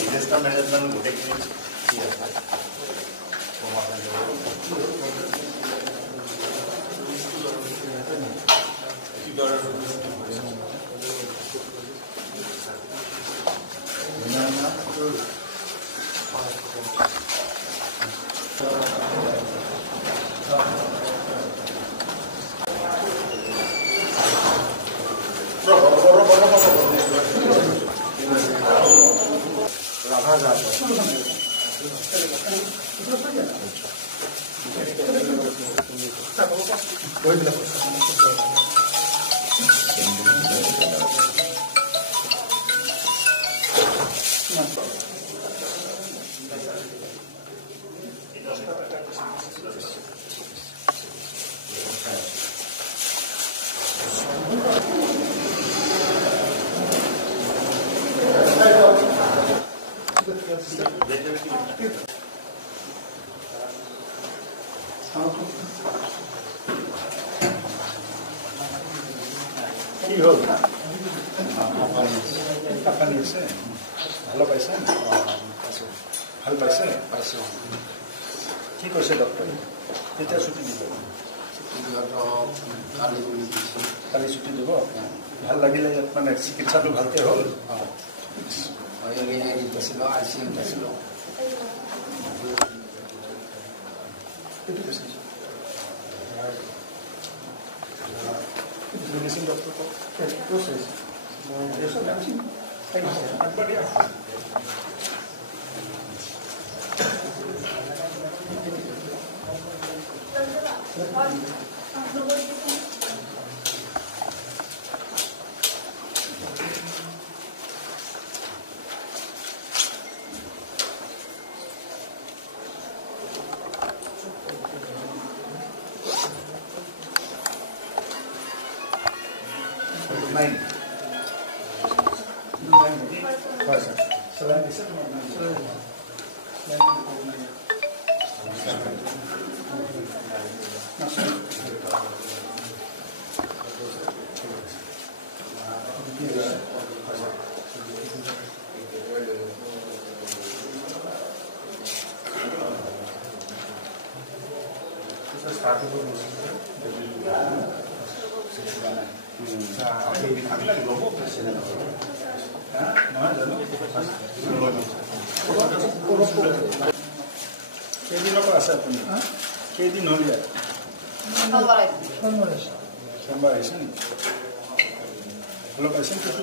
disaster management গোটেইখিনি কি আছে রাধা যা কি হল কাপানি আছে ভালো পাইছে ভাল পাইছে পাইছে কি কৈছে ডক্টৰে কেতিয়া ছুটি দিব কালি ছুটি দিব ভাল লাগিলে ইয়াত মানে চিকিৎসাটো ভালকৈ হ'ল मेडिसिन डॉक्टर को प्रोसेस ऐसा मैचिंग बढ़िया Nine. Selain bisa কেইদিন হল সোমবাৰ আহিছে নি ভালো পাইছে কিছু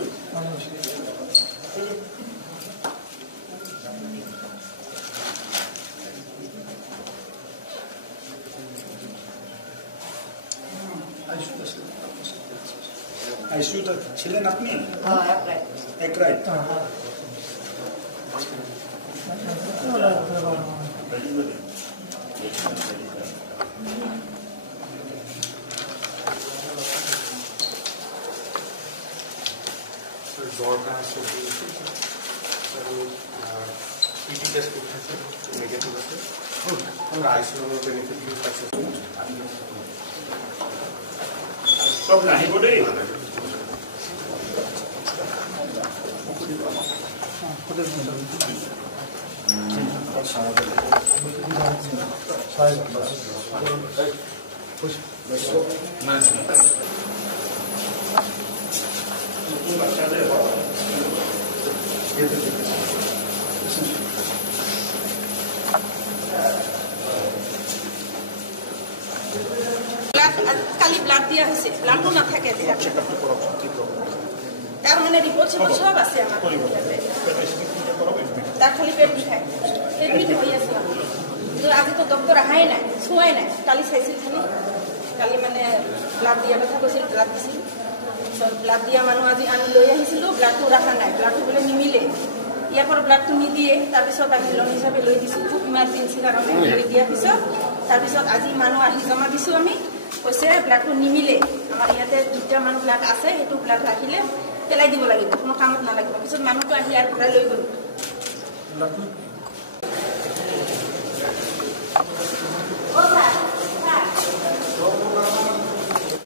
আইসিউতে ছিলেন আপনি এক ৰাত জ্বৰ কাহ চৰ্দি আৰু পিটি টেষ্ট কৰিছে নেগেটিভ আছে আইচোলেটৰ বেনিফিট পাইছে সব নাহিব দেই কালি ব্লাড দিয়া হয়েছে ব্লাডও না থাকে তার মানে রিপোর্ট সব আছে আমার তার খালি পেট বিষায় পেট বিষ হয়ে আছে কিন্তু আজি তো ডক্টর আহাই নাই ছোঁয়াই নাই কালি চাইছিল খালি কালি মানে ব্লাড দিয়াৰ কথা কৈছিল ব্লাড দিছিল ব্লাড দিয়া মানুহ আজি আনি লৈ আহিছিলোঁ ব্লাডটো ৰখা নাই ব্লাডটো বোলে নিমিলে ইয়াৰ পৰা ব্লাডটো নিদিয়ে তাৰপিছত আমি লোন হিচাপে লৈ দিছোঁ খুব ইমাৰ্জেঞ্চি কাৰণে লৈ দিয়াৰ পিছত তাৰপিছত আজি মানুহ আহি জমা দিছোঁ আমি কৈছে ব্লাডটো নিমিলে আমাৰ ইয়াতে দুটা মানুহ ব্লাড আছে সেইটো ব্লাড ৰাখিলে পেলাই দিব লাগিব কোনো কামত নালাগিব পিছত মানুহটো আহি আৰু ঘূৰাই লৈ গ'ল